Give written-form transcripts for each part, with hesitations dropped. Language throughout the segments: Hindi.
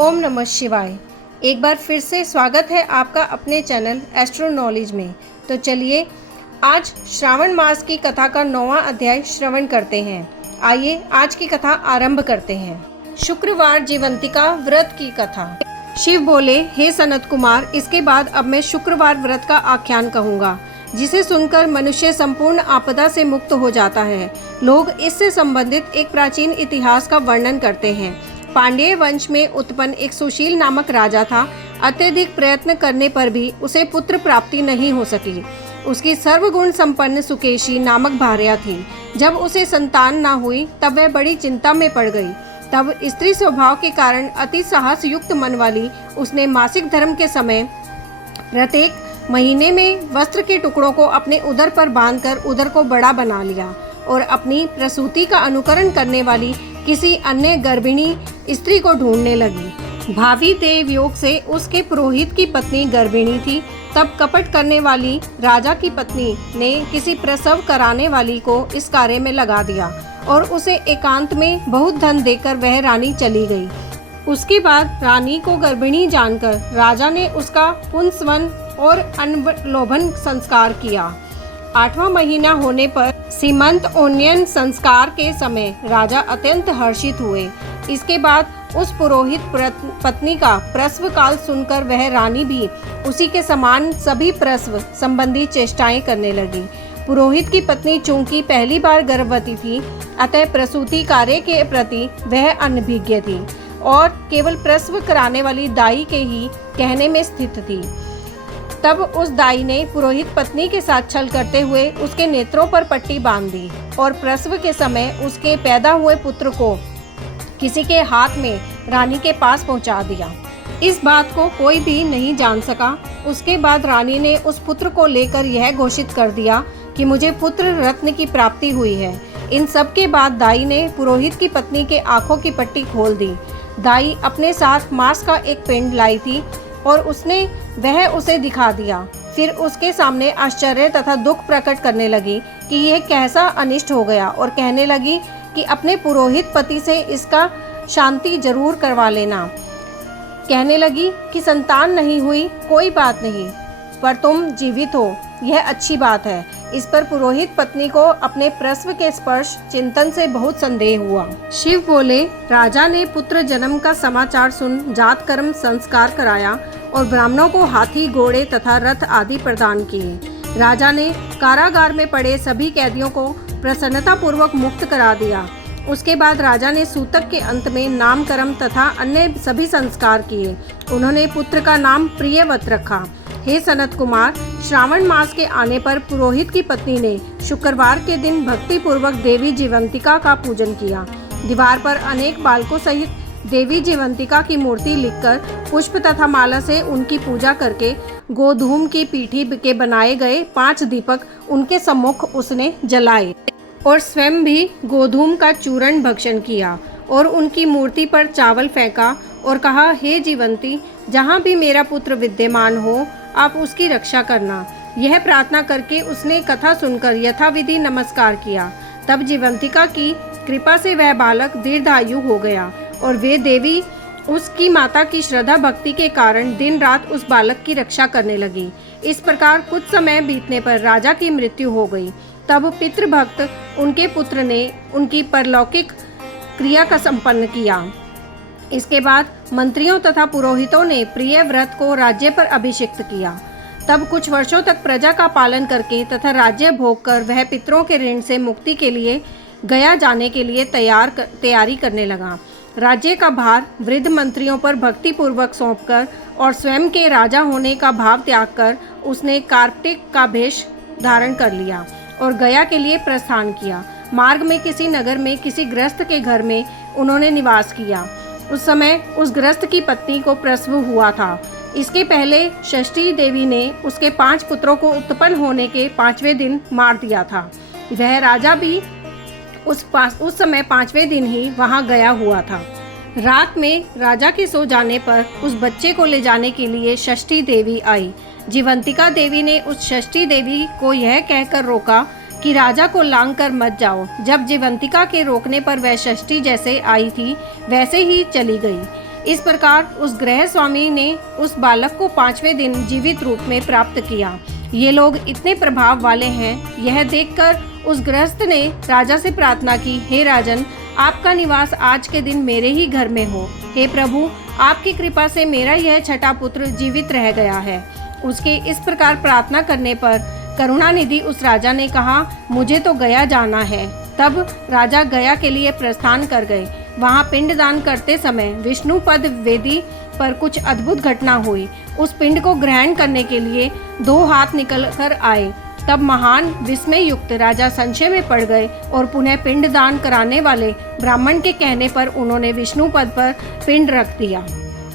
ओम नमः शिवाय। एक बार फिर से स्वागत है आपका अपने चैनल एस्ट्रो नॉलेज में। तो चलिए आज श्रावण मास की कथा का 9वां अध्याय श्रवण करते हैं। आइए आज की कथा आरंभ करते हैं। शुक्रवार जीवंतिका व्रत की कथा। शिव बोले, हे सनत कुमार, इसके बाद अब मैं शुक्रवार व्रत का आख्यान कहूँगा, जिसे सुनकर मनुष्य संपूर्ण आपदा से मुक्त हो जाता है। लोग इससे संबंधित एक प्राचीन इतिहास का वर्णन करते हैं। पांड्य वंश में उत्पन्न एक सुशील नामक राजा था। अत्यधिक प्रयत्न करने पर भी उसे पुत्र प्राप्ति नहीं हो सकी। उसकी सर्वगुण संपन्न सुकेशी नामक भार्या थी। जब उसे संतान न हुई तब वह बड़ी चिंता में पड़ गई। तब स्त्री स्वभाव के कारण अति साहस युक्त मन वाली उसने मासिक धर्म के समय प्रत्येक महीने में वस्त्र के टुकड़ों को अपने उदर पर बांधकर उदर को बड़ा बना लिया और अपनी प्रसूति का अनुकरण करने वाली किसी अन्य गर्भिणी स्त्री को ढूंढने लगी। भावी देव योग से उसके पुरोहित की पत्नी गर्भिणी थी। तब कपट करने वाली राजा की पत्नी ने किसी प्रसव कराने वाली को इस कार्य में लगा दिया और उसे एकांत में बहुत धन देकर वह रानी चली गई। उसके बाद रानी को गर्भिणी जानकर राजा ने उसका पुंसवन और अनलोभन संस्कार किया। 8वां महीना होने पर सीमंत उन्नयन संस्कार के समय राजा अत्यंत हर्षित हुए। इसके बाद उस पुरोहित पत्नी का प्रसव काल सुनकर वह रानी भी उसी के समान सभी प्रसव संबंधी चेष्टाएं करने लगी। पुरोहित की पत्नी चूंकि पहली बार गर्भवती थी, अतः प्रसूति कार्य के प्रति वह अनभिज्ञ थी और केवल प्रसव कराने वाली दाई के ही कहने में स्थित थी। तब उस दाई ने पुरोहित पत्नी के साथ छल करते हुए उसके नेत्रों पर पट्टी बांध दी और प्रसव के समय उसके पैदा हुए पुत्र को किसी के हाथ में रानी के पास पहुंचा दिया। इस बात को कोई भी नहीं जान सका। उसके बाद रानी ने उस पुत्र को लेकर यह घोषित कर दिया कि मुझे पुत्र रत्न की प्राप्ति हुई है। इन सब के बाद दाई ने पुरोहित की पत्नी के आंखों की पट्टी खोल दी। दाई अपने साथ मांस का एक पिंड लाई थी और उसने वह उसे दिखा दिया। फिर उसके सामने आश्चर्य तथा दुख प्रकट करने लगी कि यह कैसा अनिष्ट हो गया और कहने लगी कि अपने पुरोहित पति से इसका शांति जरूर करवा लेना। कहने लगी कि संतान नहीं हुई कोई बात नहीं, पर तुम जीवित हो यह अच्छी बात है। इस पर पुरोहित पत्नी को अपने प्रसव के स्पर्श चिंतन से बहुत संदेह हुआ। शिव बोले, राजा ने पुत्र जन्म का समाचार सुन जात कर्म संस्कार कराया और ब्राह्मणों को हाथी घोड़े तथा रथ आदि प्रदान किए। राजा ने कारागार में पड़े सभी कैदियों को प्रसन्नता पूर्वक मुक्त करा दिया। उसके बाद राजा ने सूतक के अंत में नामकरण तथा अन्य सभी संस्कार किए। उन्होंने पुत्र का नाम प्रियव्रत रखा। हे सनत कुमार, श्रावण मास के आने पर पुरोहित की पत्नी ने शुक्रवार के दिन भक्ति पूर्वक देवी जीवंतिका का पूजन किया। दीवार पर अनेक बालकों सहित देवी जीवंतिका की मूर्ति लिखकर पुष्प तथा माला से उनकी पूजा करके गोधूम की पीठी के बनाए गए 5 दीपक उनके सम्मुख उसने जलाए और स्वयं भी गोधूम का चूर्ण भक्षण किया और उनकी मूर्ति पर चावल फेंका और कहा, हे जीवंती, जहाँ भी मेरा पुत्र विद्यमान हो आप उसकी रक्षा करना। यह प्रार्थना करके उसने कथा सुनकर यथाविधि नमस्कार किया। तब जीवंतिका की कृपा से वह बालक दीर्घायु हो गया और वे देवी उसकी माता की श्रद्धा भक्ति के कारण दिन रात उस बालक की रक्षा करने लगी। इस प्रकार कुछ समय बीतने पर राजा की मृत्यु हो गई। तब पितृभक्त उनके पुत्र ने उनकी परलौकिक क्रिया का संपन्न किया। इसके बाद मंत्रियों तथा पुरोहितों ने प्रिय व्रत को राज्य पर अभिषिक्त किया। तब कुछ वर्षों तक प्रजा का पालन करके तथा राज्य भोग कर वह पितरों के ऋण से मुक्ति के लिए गया जाने के लिए तैयारी करने लगा। राज्य का भार वृद्ध मंत्रियों पर भक्ति पूर्वक सौंपकर और स्वयं के राजा होने का भाव त्याग कर उसने कार्तिक का भेष धारण कर लिया और गया के लिए प्रस्थान किया। मार्ग में किसी नगर में किसी गृहस्थ के घर में उन्होंने निवास किया। उस समय उस गृहस्थ की पत्नी को प्रसव हुआ था। इसके पहले षष्ठी देवी ने उसके 5 पुत्रों को उत्पन्न होने के 5वें दिन मार दिया था। वह राजा भी उस समय 5वें दिन ही वहां गया हुआ था। रात में राजा के सो जाने पर उस बच्चे को ले जाने के लिए षष्ठी देवी आई। जीवंतिका देवी ने उस षष्ठी देवी को यह कहकर रोका कि राजा को लांग कर मत जाओ। जब जीवंतिका के रोकने पर वह षष्ठी जैसे आई थी वैसे ही चली गई। इस प्रकार उस गृह स्वामी ने उस बालक को 5वें दिन जीवित रूप में प्राप्त किया। ये लोग इतने प्रभाव वाले हैं, यह देखकर उस गृहस्थ ने राजा से प्रार्थना की, हे राजन, आपका निवास आज के दिन मेरे ही घर में हो। हे प्रभु, आपकी कृपा से मेरा यह छठा पुत्र जीवित रह गया है। उसके इस प्रकार प्रार्थना करने पर करुणानिधि उस राजा ने कहा, मुझे तो गया जाना है। तब राजा गया के लिए प्रस्थान कर गए। वहाँ पिंडदान करते समय विष्णुपद वेदी पर कुछ अद्भुत घटना हुई। उस पिंड को ग्रहण करने के लिए 2 हाथ निकल कर आए। तब महान विस्मय युक्त राजा संशय में पड़ गए और पुनः पिंडदान कराने वाले ब्राह्मण के कहने पर उन्होंने विष्णु पद पर पिंड रख दिया।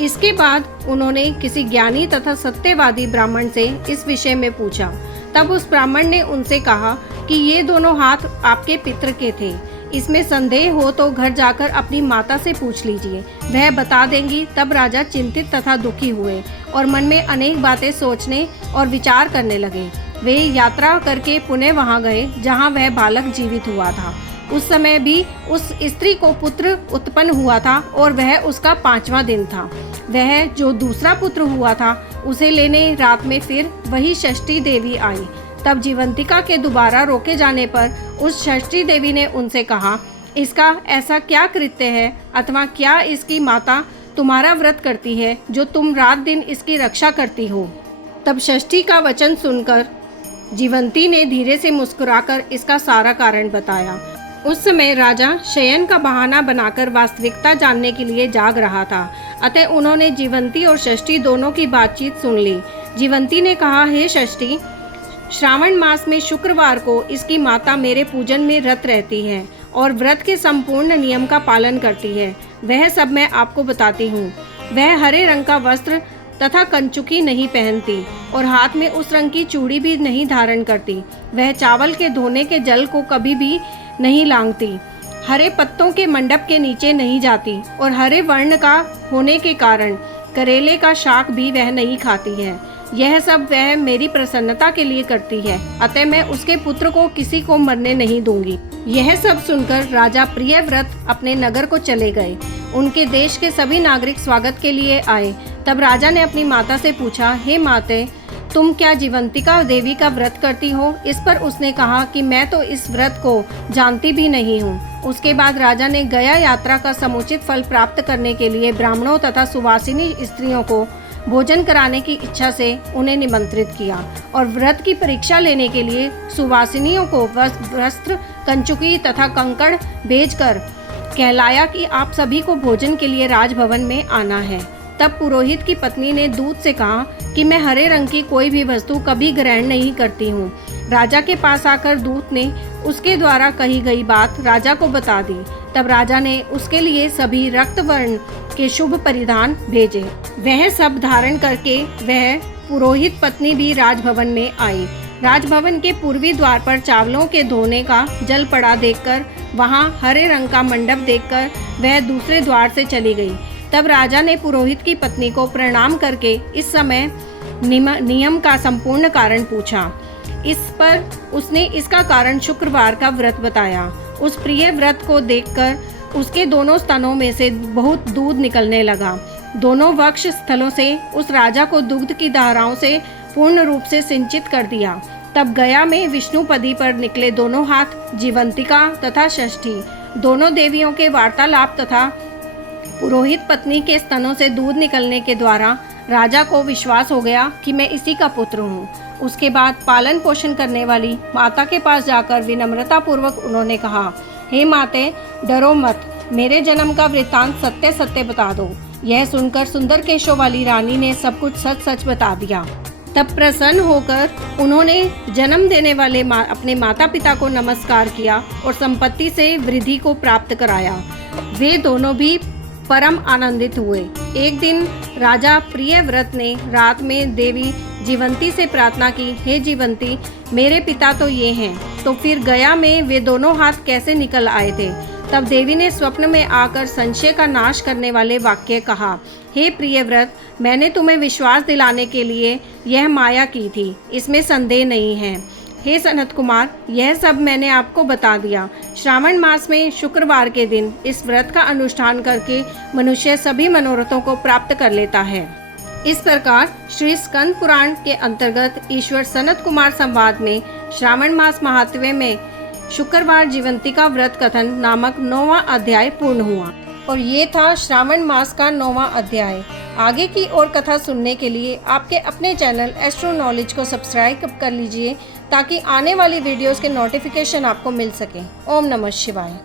इसके बाद उन्होंने किसी ज्ञानी तथा सत्यवादी ब्राह्मण से इस विषय में पूछा। तब उस ब्राह्मण ने उनसे कहा कि ये दोनों हाथ आपके पितर के थे। इसमें संदेह हो तो घर जाकर अपनी माता से पूछ लीजिए, वह बता देंगी। तब राजा चिंतित तथा दुखी हुए और मन में अनेक बातें सोचने और विचार करने लगे। वे यात्रा करके पुनः वहां गए जहां वह बालक जीवित हुआ था। उस समय भी उस स्त्री को पुत्र उत्पन्न हुआ था और वह उसका 5वां दिन था। वह जो दूसरा पुत्र हुआ था उसे लेने रात में फिर वही षष्ठी देवी आई। तब जीवंतिका के दोबारा रोके जाने पर उस षष्ठी देवी ने उनसे कहा, इसका ऐसा क्या कृत्य है अथवा क्या इसकी माता तुम्हारा व्रत करती है जो तुम रात दिन इसकी रक्षा करती हो। तब षष्ठी का वचन सुनकर जीवंती ने धीरे से मुस्कुराकर इसका सारा कारण बताया। उस समय राजा शयन का बहाना बनाकर वास्तविकता जानने के लिए जाग रहा था। अतः उन्होंने जीवंती और षष्ठी दोनों की बातचीत सुन ली। जीवंती ने कहा, हे षष्ठी, श्रावण मास में शुक्रवार को इसकी माता मेरे पूजन में रत रहती है और व्रत के संपूर्ण नियम का पालन करती है। वह सब मैं आपको बताती हूँ। वह हरे रंग का वस्त्र तथा कंचुकी नहीं पहनती और हाथ में उस रंग की चूड़ी भी नहीं धारण करती। वह चावल के धोने के जल को कभी भी नहीं लांघती, हरे पत्तों के मंडप के नीचे नहीं जाती और हरे वर्ण का होने के कारण करेले का शाक भी वह नहीं खाती है। यह सब वह मेरी प्रसन्नता के लिए करती है, अतः मैं उसके पुत्र को किसी को मरने नहीं दूंगी। यह सब सुनकर राजा प्रियव्रत अपने नगर को चले गए। उनके देश के सभी नागरिक स्वागत के लिए आए। तब राजा ने अपनी माता से पूछा, हे माते, तुम क्या जीवंतिका देवी का व्रत करती हो? इस पर उसने कहा कि मैं तो इस व्रत को जानती भी नहीं हूँ। उसके बाद राजा ने गया यात्रा का समुचित फल प्राप्त करने के लिए ब्राह्मणों तथा सुवासिनी स्त्रियों को भोजन कराने की इच्छा से उन्हें निमंत्रित किया और व्रत की परीक्षा लेने के लिए सुवासिनियों को वस्त्र, कंचुकी तथा कंकड़ भेजकर कहलाया कि आप सभी को भोजन के लिए राजभवन में आना है। तब पुरोहित की पत्नी ने दूत से कहा कि मैं हरे रंग की कोई भी वस्तु कभी ग्रहण नहीं करती हूँ। राजा के पास आकर दूत ने उसके द्वारा कही गई बात राजा को बता दी। तब राजा ने उसके लिए सभी रक्त वर्ण के शुभ परिधान भेजे। वह सब धारण करके वह पुरोहित पत्नी भी राजभवन में आई। राजभवन के पूर्वी द्वार पर चावलों के धोने का जल पड़ा देखकर, वहां हरे रंग का मंडप देखकर वह दूसरे द्वार से चली गई। तब राजा ने पुरोहित की पत्नी को प्रणाम करके इस समय नियम का संपूर्ण कारण पूछा। इस पर उसने इसका कारण शुक्रवार का व्रत बताया। उस प्रिय व्रत को देखकर उसके दोनों स्तनों में से बहुत दूध निकलने लगा। दोनों वक्ष स्थलों से उस राजा को दुग्ध की धाराओं से पूर्ण रूप से सिंचित कर दिया। तब गया में विष्णुपदी पर निकले दोनों हाथ जीवंतिका तथा षष्ठी दोनों देवियों के वार्तालाप तथा पुरोहित पत्नी के स्तनों से दूध निकलने के द्वारा राजा को विश्वास हो गया कि मैं इसी का पुत्र हूँ। उसके बाद पालन पोषण करने वाली माता के पास जाकर विनम्रता पूर्वक उन्होंने कहा, हे माते, डरो मत, मेरे जन्म का वृत्तांत सत्य सत्य बता दो। यह सुनकर सुंदर केशों वाली रानी ने सब कुछ सच सच बता दिया। तब प्रसन्न होकर उन्होंने जन्म देने वाले अपने माता पिता को नमस्कार किया और संपत्ति से वृद्धि को प्राप्त कराया। वे दोनों भी परम आनंदित हुए। एक दिन राजा प्रियव्रत ने रात में देवी जीवंती से प्रार्थना की, हे जीवंती, मेरे पिता तो ये हैं, तो फिर गया में वे दोनों हाथ कैसे निकल आए थे? तब देवी ने स्वप्न में आकर संशय का नाश करने वाले वाक्य कहा, हे प्रियव्रत, मैंने तुम्हें विश्वास दिलाने के लिए यह माया की थी, इसमें संदेह नहीं है। हे सनत कुमार, यह सब मैंने आपको बता दिया। श्रावण मास में शुक्रवार के दिन इस व्रत का अनुष्ठान करके मनुष्य सभी मनोरथों को प्राप्त कर लेता है। इस प्रकार श्री स्कंद पुराण के अंतर्गत ईश्वर सनत कुमार संवाद में श्रावण मास महात्म्य में शुक्रवार जीवंतिका व्रत कथन नामक 9वां अध्याय पूर्ण हुआ। और ये था श्रावण मास का 9वां अध्याय। आगे की और कथा सुनने के लिए आपके अपने चैनल एस्ट्रो नॉलेज को सब्सक्राइब कर लीजिए ताकि आने वाली वीडियोस के नोटिफिकेशन आपको मिल सके। ओम नमः शिवाय।